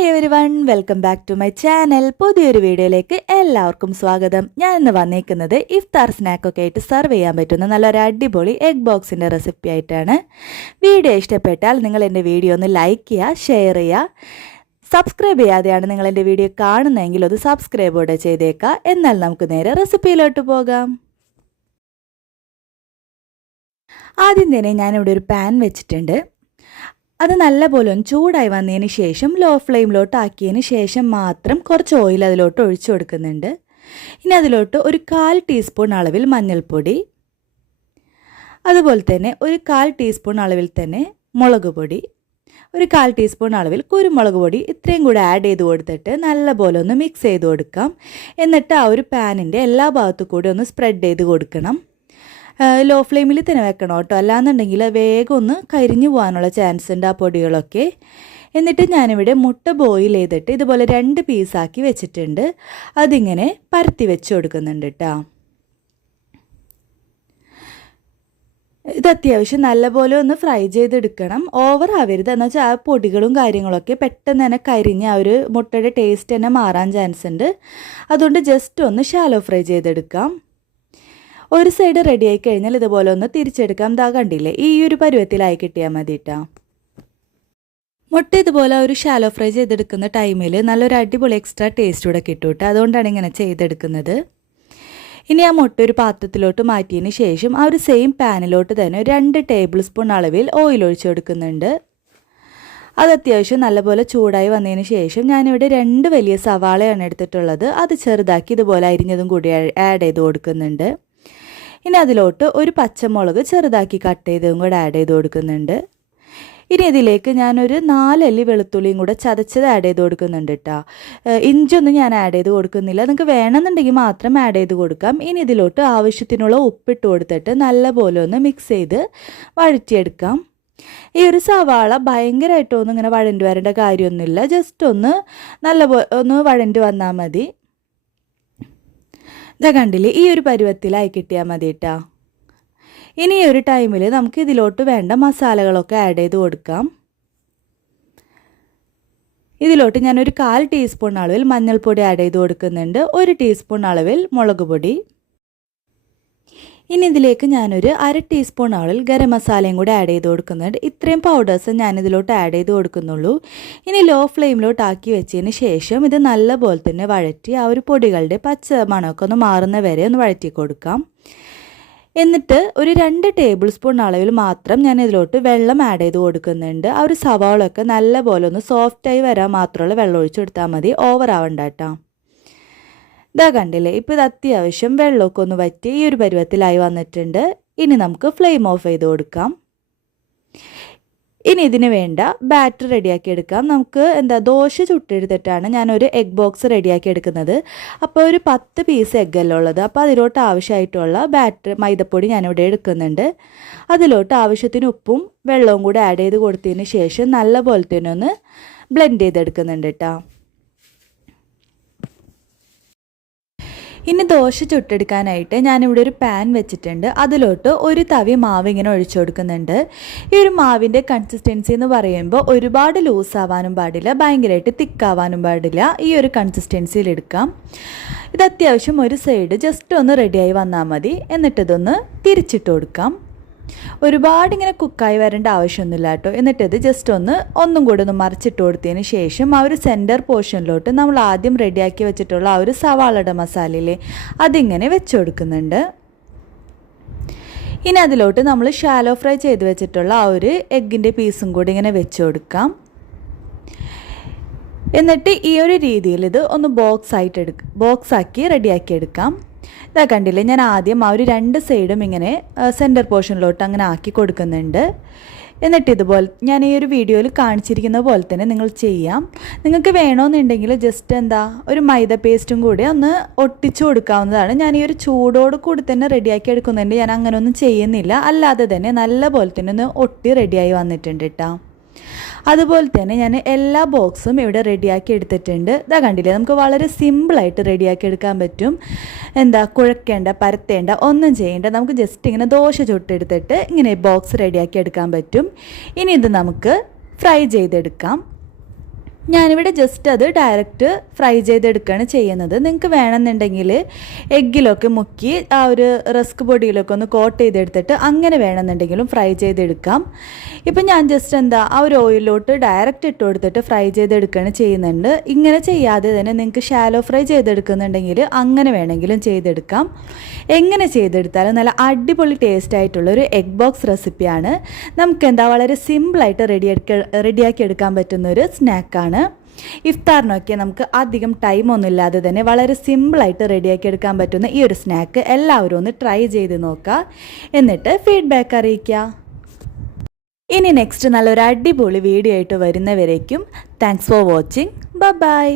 Hi everyone welcome back to my channel പുതിയൊരു വീഡിയോയിലേക്ക് എല്ലാവർക്കും സ്വാഗതം. ഞാൻ ഇന്ന് വന്നേക്കുന്നത് ഇഫ്താർ സ്നാക്കൊക്കെ ആയിട്ട് സെർവ് ചെയ്യാൻ പറ്റുന്ന നല്ലൊരു അടിപൊളി എഗ് ബോക്സിന്റെ റെസിപ്പി ആയിട്ടാണ്. വീഡിയോ ഇഷ്ടപ്പെട്ടാൽ നിങ്ങൾ എന്റെ വീഡിയോ ഒന്ന് ലൈക്ക് ചെയ്യുക ഷെയർ ചെയ്യുക. സബ്സ്ക്രൈബ് ചെയ്യാതെയാണ് നിങ്ങൾ എന്റെ വീഡിയോ കാണുന്നതെങ്കിൽ അത് സബ്സ്ക്രൈബ് കൂടെ ചെയ്തേക്കുക. എന്നാൽ നമുക്ക് നേരെ റെസിപ്പിയിലോട്ട് പോകാം. ആദ്യം തന്നെ ഞാനിവിടെ ഒരു പാൻ വെച്ചിട്ടുണ്ട്. അത് നല്ലപോലെ ഒന്ന് ചൂടായി വന്നതിന് ശേഷം ലോ ഫ്ലെയിമിലോട്ട് ആക്കിയതിന് ശേഷം മാത്രം കുറച്ച് ഓയിൽ അതിലോട്ട് ഒഴിച്ചു കൊടുക്കുന്നുണ്ട്. ഇനി അതിലോട്ട് ഒരു കാൽ ടീസ്പൂൺ അളവിൽ മഞ്ഞൾപ്പൊടി അതുപോലെ തന്നെ ഒരു കാൽ ടീസ്പൂൺ അളവിൽ തന്നെ മുളക് പൊടി ഒരു കാൽ ടീസ്പൂൺ അളവിൽ കുരുമുളക് പൊടി ഇത്രയും കൂടി ആഡ് ചെയ്ത് കൊടുത്തിട്ട് നല്ലപോലെ ഒന്ന് മിക്സ് ചെയ്ത് കൊടുക്കാം. എന്നിട്ട് ആ ഒരു പാനിന്റെ എല്ലാ ഭാഗത്തു കൂടി ഒന്ന് സ്പ്രെഡ് ചെയ്ത് കൊടുക്കണം. ലോ ഫ്ലെയിമിൽ തന്നെ വെക്കണം കേട്ടോ. അല്ലാന്നുണ്ടെങ്കിൽ വേഗം ഒന്ന് കരിഞ്ഞു പോകാനുള്ള ചാൻസ് ഉണ്ട് ആ പൊടികളൊക്കെ. എന്നിട്ട് ഞാനിവിടെ മുട്ട ബോയിൽ ചെയ്തിട്ട് ഇതുപോലെ രണ്ട് പീസാക്കി വെച്ചിട്ടുണ്ട്. അതിങ്ങനെ പരത്തി വെച്ച് കൊടുക്കുന്നുണ്ട് കേട്ടോ ഇത് അത്യാവശ്യം നല്ലപോലെ ഒന്ന് ഫ്രൈ ചെയ്തെടുക്കണം. ഓവർ ആവരുത്. എന്ന് വെച്ചാൽ ആ പൊടികളും കാര്യങ്ങളൊക്കെ പെട്ടെന്ന് തന്നെ കരിഞ്ഞ് ആ ഒരു മുട്ടയുടെ ടേസ്റ്റ് തന്നെ മാറാൻ ചാൻസ് ഉണ്ട്. അതുകൊണ്ട് ജസ്റ്റ് ഒന്ന് ഷാലോ ഫ്രൈ ചെയ്തെടുക്കാം. ഒരു സൈഡ് റെഡി ആയി കഴിഞ്ഞാൽ ഇതുപോലെ ഒന്ന് തിരിച്ചെടുക്കാം. ദാ കണ്ടില്ലേ? ഈ ഒരു പരുവത്തിലായി കിട്ടിയാൽ മതി കേട്ടോ മുട്ട ഇതുപോലെ ഒരു ഷാലോ ഫ്രൈ ചെയ്തെടുക്കുന്ന ടൈമിൽ നല്ലൊരു അടിപൊളി എക്സ്ട്രാ ടേസ്റ്റ് കൂടെ കിട്ടും കേട്ടോ. അതുകൊണ്ടാണ് ഇങ്ങനെ ചെയ്തെടുക്കുന്നത്. ഇനി ആ മുട്ട ഒരു പാത്രത്തിലോട്ട് മാറ്റിയതിന് ശേഷം ആ ഒരു സെയിം പാനിലോട്ട് തന്നെ രണ്ട് ടേബിൾ സ്പൂൺ അളവിൽ ഓയിൽ ഒഴിച്ചു കൊടുക്കുന്നുണ്ട്. അത് അത്യാവശ്യം നല്ലപോലെ ചൂടായി വന്നതിന് ശേഷം ഞാനിവിടെ രണ്ട് വലിയ സവാളയാണ് എടുത്തിട്ടുള്ളത്. അത് ചെറുതാക്കി ഇതുപോലെ അരിഞ്ഞതും കൂടി ആഡ് ചെയ്ത് കൊടുക്കുന്നുണ്ട്. ഇനി അതിലോട്ട് ഒരു പച്ചമുളക് ചെറുതാക്കി കട്ട് ചെയ്തതും കൂടെ ആഡ് ചെയ്ത് കൊടുക്കുന്നുണ്ട്. ഇനി ഇതിലേക്ക് ഞാനൊരു നാലല്ലി വെളുത്തുള്ളിയും കൂടെ ചതച്ചത് ആഡ് ചെയ്ത് കൊടുക്കുന്നുണ്ട് കേട്ടോ ഇഞ്ചൊന്നും ഞാൻ ആഡ് ചെയ്ത് കൊടുക്കുന്നില്ല. നിങ്ങൾക്ക് വേണമെന്നുണ്ടെങ്കിൽ മാത്രം ആഡ് ചെയ്ത് കൊടുക്കാം. ഇനി ഇതിലോട്ട് ആവശ്യത്തിനുള്ള ഉപ്പിട്ട് കൊടുത്തിട്ട് നല്ലപോലെ ഒന്ന് മിക്സ് ചെയ്ത് വഴറ്റിയെടുക്കാം. ഈ ഒരു സവാള ഭയങ്കരമായിട്ടൊന്നും ഇങ്ങനെ വഴണ്ടി വരേണ്ട കാര്യമൊന്നുമില്ല. ജസ്റ്റ് ഒന്ന് നല്ല ഒന്ന് വഴണ്ടി വന്നാൽ മതി. ഇതാ കണ്ടില്ലേ ഈ ഒരു പരുവത്തിലായി കിട്ടിയാൽ മതി കേട്ടോ ഇനി ഒരു ടൈമിൽ നമുക്ക് ഇതിലോട്ട് വേണ്ട മസാലകളൊക്കെ ആഡ് ചെയ്ത് കൊടുക്കാം. ഇതിലോട്ട് ഒരു കാൽ ടീസ്പൂൺ അളവിൽ മഞ്ഞൾപ്പൊടി ആഡ് ചെയ്ത് കൊടുക്കുന്നുണ്ട്. ഒരു ടീസ്പൂൺ അളവിൽ മുളക് പൊടി. ഇനി ഇതിലേക്ക് ഞാനൊരു അര ടീസ്പൂൺ അളവിൽ ഗരം മസാലയും കൂടി ആഡ് ചെയ്ത് കൊടുക്കുന്നുണ്ട്. ഇത്രയും പൗഡേഴ്സ് ഞാനിതിലോട്ട് ആഡ് ചെയ്ത് കൊടുക്കുന്നുള്ളൂ. ഇനി ലോ ഫ്ലെയിമിലോട്ട് ആക്കി വെച്ചതിന് ശേഷം ഇത് നല്ലപോലെ തന്നെ വഴറ്റി ആ ഒരു പൊടികളുടെ പച്ച മണമൊക്കെ ഒന്ന് മാറുന്ന വരെ ഒന്ന് വഴറ്റി കൊടുക്കാം. എന്നിട്ട് ഒരു രണ്ട് ടേബിൾ സ്പൂൺ അളവിൽ മാത്രം ഞാൻ ഇതിലോട്ട് വെള്ളം ആഡ് ചെയ്ത് കൊടുക്കുന്നുണ്ട്. ആ ഒരു സവാളൊക്കെ നല്ലപോലെ ഒന്ന് സോഫ്റ്റായി വരാൻ മാത്രമുള്ള വെള്ളം ഒഴിച്ചു കൊടുത്താൽ മതി. ഓവർ ആവണ്ട കേട്ടോ. ഇതാ കണ്ടില്ലേ ഇപ്പോൾ ഇത് അത്യാവശ്യം വെള്ളമൊക്കെ ഒന്ന് വറ്റി ഈ ഒരു പരുവത്തിലായി വന്നിട്ടുണ്ട്. ഇനി നമുക്ക് ഫ്ലെയിം ഓഫ് ചെയ്ത് കൊടുക്കാം. ഇനി ഇതിന് വേണ്ട ബാറ്റർ റെഡിയാക്കി എടുക്കാം. നമുക്ക് എന്താ ദോശ ചുട്ടെടുത്തിട്ടാണ് ഞാനൊരു എഗ് ബോക്സ് റെഡിയാക്കി എടുക്കുന്നത്. അപ്പോൾ ഒരു പത്ത് പീസ് എഗ്ഗല്ല ഉള്ളത്. അപ്പോൾ അതിലോട്ട് ആവശ്യമായിട്ടുള്ള ബാറ്റർ മൈദപ്പൊടി ഞാനിവിടെ എടുക്കുന്നുണ്ട്. അതിലോട്ട് ആവശ്യത്തിന് ഉപ്പും വെള്ളവും കൂടി ആഡ് ചെയ്ത് കൊടുത്തതിന് ശേഷം നല്ല പോലെ തന്നെ ഒന്ന് ബ്ലെൻഡ് ചെയ്തെടുക്കുന്നുണ്ട് കേട്ടോ. ഇനി ദോശ ചുട്ടെടുക്കാനായിട്ട് ഞാനിവിടെ ഒരു പാൻ വെച്ചിട്ടുണ്ട്. അതിലോട്ട് ഒരു തവി മാവ് ഇങ്ങനെ ഒഴിച്ചു കൊടുക്കുന്നുണ്ട്. ഈ ഒരു മാവിന്റെ കൺസിസ്റ്റൻസി എന്ന് പറയുമ്പോൾ ഒരുപാട് ലൂസ് ആവാനും പാടില്ല ഭയങ്കരമായിട്ട് തിക്കാവാനും പാടില്ല. ഈ ഒരു കൺസിസ്റ്റൻസിയിൽ എടുക്കാം. ഇത് അത്യാവശ്യം ഒരു സൈഡ് ജസ്റ്റ് ഒന്ന് റെഡിയായി വന്നാൽ മതി. എന്നിട്ടിതൊന്ന് തിരിച്ചിട്ട് കൊടുക്കാം. ഒരുപാട് ഇങ്ങനെ കുക്കായി വരേണ്ട ആവശ്യമൊന്നുമില്ല കേട്ടോ. എന്നിട്ടത് ജസ്റ്റ് ഒന്ന് ഒന്നും കൂടെ ഒന്ന് മറിച്ചിട്ട് കൊടുത്തതിന് ശേഷം ആ ഒരു സെന്റർ പോർഷനിലോട്ട് നമ്മൾ ആദ്യം റെഡിയാക്കി വെച്ചിട്ടുള്ള ആ ഒരു സവാളയുടെ മസാലയിലെ അതിങ്ങനെ വെച്ച് കൊടുക്കുന്നുണ്ട്. ഇനി അതിലോട്ട് നമ്മൾ ഷാലോ ഫ്രൈ ചെയ്ത് വെച്ചിട്ടുള്ള ആ ഒരു എഗ്ഗിന്റെ പീസും കൂടി ഇങ്ങനെ വെച്ച് കൊടുക്കാം. എന്നിട്ട് ഈ ഒരു രീതിയിൽ ഇത് ഒന്ന് ബോക്സ് ആയിട്ട് എടുക്ക ബോക്സ് ആക്കി റെഡിയാക്കി എടുക്കാം. ഇതാ കണ്ടില്ലേ ഞാൻ ആദ്യം ആ ഒരു രണ്ട് സൈഡും ഇങ്ങനെ സെന്റർ പോർഷനിലോട്ട് അങ്ങനെ ആക്കി കൊടുക്കുന്നുണ്ട്. എന്നിട്ട് ഇതുപോലെ ഞാൻ ഈ ഒരു വീഡിയോയിൽ കാണിച്ചിരിക്കുന്ന പോലെ തന്നെ നിങ്ങൾ ചെയ്യാം. നിങ്ങൾക്ക് വേണമെന്നുണ്ടെങ്കിൽ ജസ്റ്റ് എന്താ ഒരു മൈദ പേസ്റ്റും കൂടി ഒന്ന് ഒട്ടിച്ചു കൊടുക്കാവുന്നതാണ്. ഞാൻ ഈ ഒരു ചൂടോട് കൂടി തന്നെ റെഡിയാക്കി എടുക്കുന്നുണ്ട്. ഞാൻ അങ്ങനെ ഒന്നും ചെയ്യുന്നില്ല. അല്ലാതെ തന്നെ നല്ല പോലെ തന്നെ ഒന്ന് ഒട്ടി റെഡിയായി വന്നിട്ടുണ്ട് കേട്ടോ അതുപോലെ തന്നെ ഞാൻ എല്ലാ ബോക്സും ഇവിടെ റെഡിയാക്കി എടുത്തിട്ടുണ്ട്. ഇതാ കണ്ടില്ലേ നമുക്ക് വളരെ സിമ്പിളായിട്ട് റെഡിയാക്കി എടുക്കാൻ പറ്റും. എന്താ കുഴക്കേണ്ട പരത്തേണ്ട ഒന്നും ചെയ്യേണ്ട. നമുക്ക് ജസ്റ്റ് ഇങ്ങനെ ദോശ ചുട്ടെടുത്തിട്ട് ഇങ്ങനെ ബോക്സ് റെഡിയാക്കി എടുക്കാൻ പറ്റും. ഇനി ഇത് നമുക്ക് ഫ്രൈ ചെയ്തെടുക്കാം. ഞാനിവിടെ ജസ്റ്റ് അത് ഡയറക്റ്റ് ഫ്രൈ ചെയ്തെടുക്കുകയാണ് ചെയ്യുന്നത്. നിങ്ങൾക്ക് വേണമെന്നുണ്ടെങ്കിൽ എഗ്ഗിലൊക്കെ മുക്കി ആ ഒരു റസ്ക് പൊടിയിലൊക്കെ ഒന്ന് കോട്ട് ചെയ്തെടുത്തിട്ട് അങ്ങനെ വേണമെന്നുണ്ടെങ്കിലും ഫ്രൈ ചെയ്തെടുക്കാം. ഇപ്പം ഞാൻ ജസ്റ്റ് എന്താ ആ ഒരു ഓയിലോട്ട് ഡയറക്റ്റ് ഇട്ട് കൊടുത്തിട്ട് ഫ്രൈ ചെയ്തെടുക്കുകയാണ് ചെയ്യുന്നുണ്ട്. ഇങ്ങനെ ചെയ്യാതെ തന്നെ നിങ്ങൾക്ക് ഷാലോ ഫ്രൈ ചെയ്തെടുക്കുന്നുണ്ടെങ്കിൽ അങ്ങനെ വേണമെങ്കിലും ചെയ്തെടുക്കാം. എങ്ങനെ ചെയ്തെടുത്താലും നല്ല അടിപൊളി ടേസ്റ്റ് ആയിട്ടുള്ള ഒരു എഗ് ബോക്സ് റെസിപ്പിയാണ് നമുക്ക് എന്താ വളരെ സിമ്പിളായിട്ട് റെഡി റെഡിയാക്കി എടുക്കാൻ പറ്റുന്ന ഒരു സ്നാക്കാണ് ഇഫ്താറിനൊക്കെ നമുക്ക് അധികം ടൈമൊന്നും ഇല്ലാതെ തന്നെ വളരെ സിമ്പിളായിട്ട് റെഡിയാക്കി എടുക്കാൻ പറ്റുന്ന ഈ ഒരു സ്നാക്ക് എല്ലാവരും ഒന്ന് ട്രൈ ചെയ്ത് നോക്കുക എന്നിട്ട് ഫീഡ്ബാക്ക് അറിയിക്കുക ഇനി നെക്സ്റ്റ് നല്ലൊരു അടിപൊളി വീഡിയോ ആയിട്ട് വരുന്നവരേക്കും. Thanks for watching bye